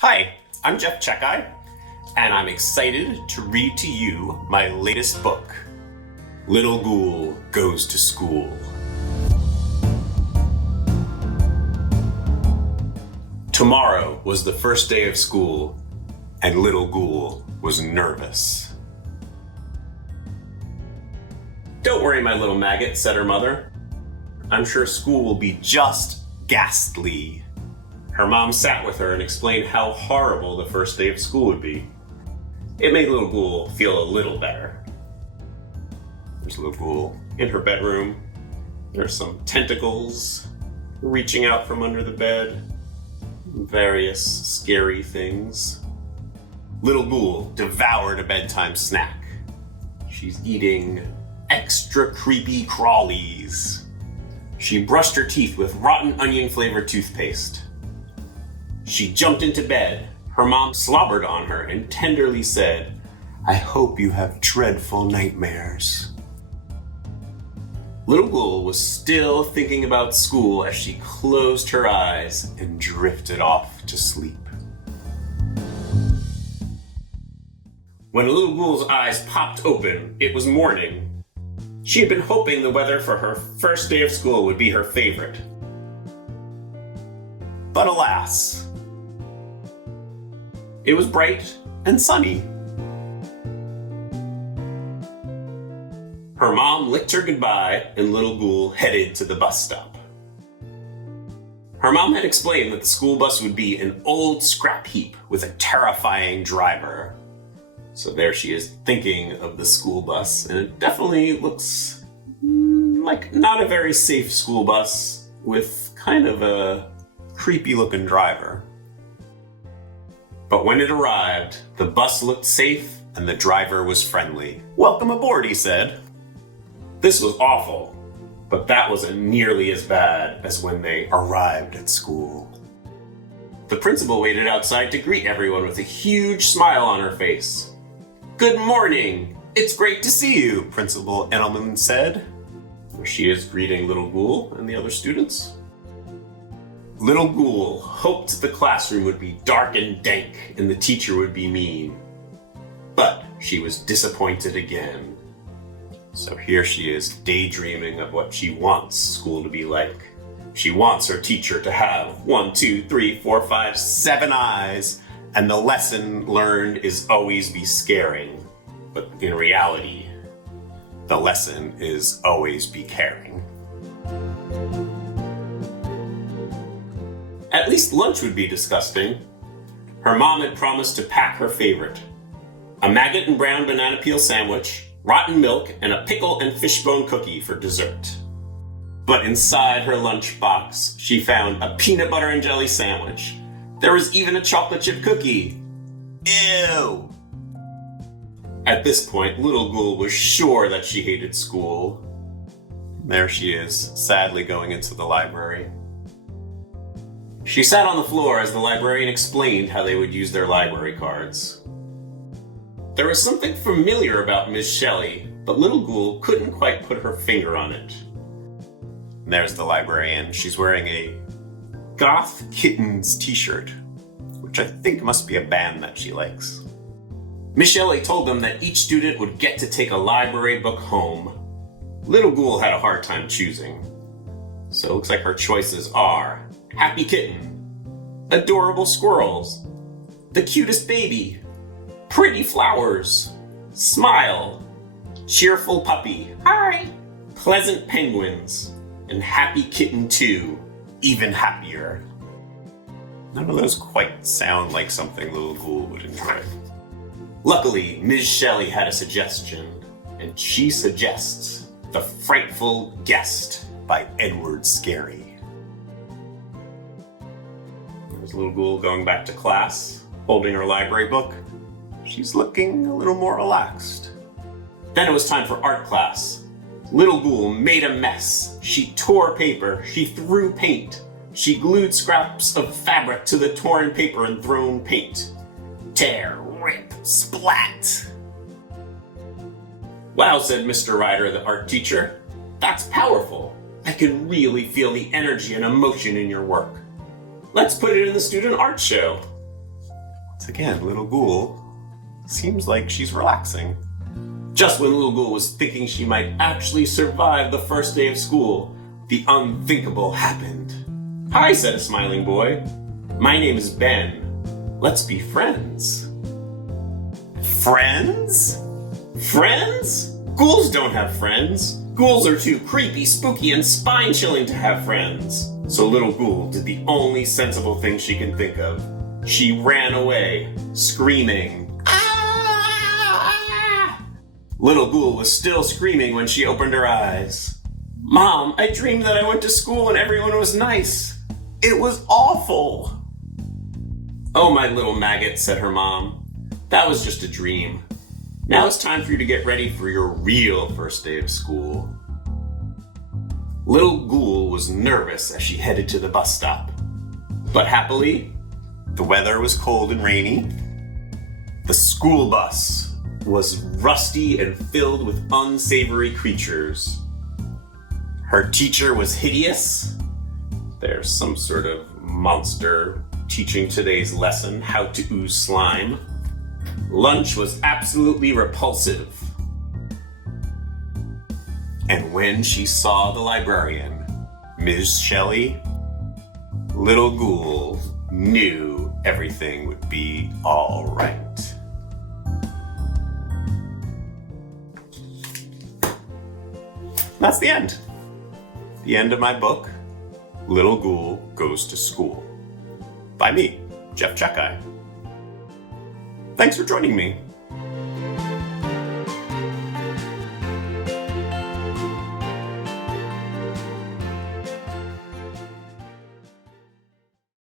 Hi, I'm Jef Czekaj, and I'm excited to read to you my latest book, Little Ghoul Goes to School. Tomorrow was the first day of school, and Little Ghoul was nervous. "Don't worry, my little maggot," said her mother. "I'm sure school will be just ghastly." Her mom sat with her and explained how horrible the first day of school would be. It made Little Ghoul feel a little better. There's Little Ghoul in her bedroom. There's some tentacles reaching out from under the bed. Various scary things. Little Ghoul devoured a bedtime snack. She's eating extra creepy crawlies. She brushed her teeth with rotten onion flavored toothpaste. She jumped into bed. Her mom slobbered on her and tenderly said, "I hope you have dreadful nightmares." Little Ghoul was still thinking about school as she closed her eyes and drifted off to sleep. When Little Ghoul's eyes popped open, it was morning. She had been hoping the weather for her first day of school would be her favorite. But alas, it was bright and sunny. Her mom licked her goodbye, and Little Ghoul headed to the bus stop. Her mom had explained that the school bus would be an old scrap heap with a terrifying driver. So there she is thinking of the school bus, and it definitely looks like not a very safe school bus with kind of a creepy looking driver. But when it arrived, the bus looked safe and the driver was friendly. "Welcome aboard," he said. This was awful, but that wasn't nearly as bad as when they arrived at school. The principal waited outside to greet everyone with a huge smile on her face. "Good morning! It's great to see you," Principal Edelman said. She is greeting Little Ghoul and the other students. Little Ghoul hoped the classroom would be dark and dank and the teacher would be mean. But she was disappointed again. So here she is daydreaming of what she wants school to be like. She wants her teacher to have 1, 2, 3, 4, 5, 7 eyes, and the lesson learned is always be scaring. But in reality, the lesson is always be caring. At least lunch would be disgusting. Her mom had promised to pack her favorite: a maggot and brown banana peel sandwich, rotten milk, and a pickle and fishbone cookie for dessert. But inside her lunchbox, she found a peanut butter and jelly sandwich. There was even a chocolate chip cookie. Ew! At this point, Little Ghoul was sure that she hated school. There she is, sadly going into the library. She sat on the floor as the librarian explained how they would use their library cards. There was something familiar about Miss Shelley, but Little Ghoul couldn't quite put her finger on it. And there's the librarian. She's wearing a Goth Kittens t-shirt, which I think must be a band that she likes. Miss Shelley told them that each student would get to take a library book home. Little Ghoul had a hard time choosing. So it looks like her choices are Happy Kitten, Adorable Squirrels, The Cutest Baby, Pretty Flowers, Smile, Cheerful Puppy, Hi, Pleasant Penguins, and Happy Kitten 2, Even Happier. None of those quite sound like something Little Ghoul would enjoy. Luckily, Ms. Shelley had a suggestion, and she suggests The Frightful Guest by Edward Scary. There's Little Ghoul going back to class, holding her library book. She's looking a little more relaxed. Then it was time for art class. Little Ghoul made a mess. She tore paper. She threw paint. She glued scraps of fabric to the torn paper and thrown paint. Tear, rip, splat. "Wow," said Mr. Ryder, the art teacher. "That's powerful. I can really feel the energy and emotion in your work. Let's put it in the student art show." again, Little Ghoul seems like she's relaxing. Just when Little Ghoul was thinking she might actually survive the first day of school, the unthinkable happened. "Hi," said a smiling boy. "My name is Ben. Let's be friends." Friends? Friends? Ghouls don't have friends. Ghouls are too creepy, spooky, and spine-chilling to have friends. So Little Ghoul did the only sensible thing she can think of. She ran away, screaming. Little Ghoul was still screaming when she opened her eyes. "Mom, I dreamed that I went to school and everyone was nice. It was awful." "Oh, my little maggot," said her mom. "That was just a dream. Now it's time for you to get ready for your real first day of school." Little Ghoul was nervous as she headed to the bus stop. But happily, the weather was cold and rainy. The school bus was rusty and filled with unsavory creatures. Her teacher was hideous. There's some sort of monster teaching today's lesson how to ooze slime. Lunch was absolutely repulsive. And when she saw the librarian, Ms. Shelley, Little Ghoul knew everything would be all right. That's the end. The end of my book, Little Ghoul Goes to School. By me, Jef Czekaj. Thanks for joining me.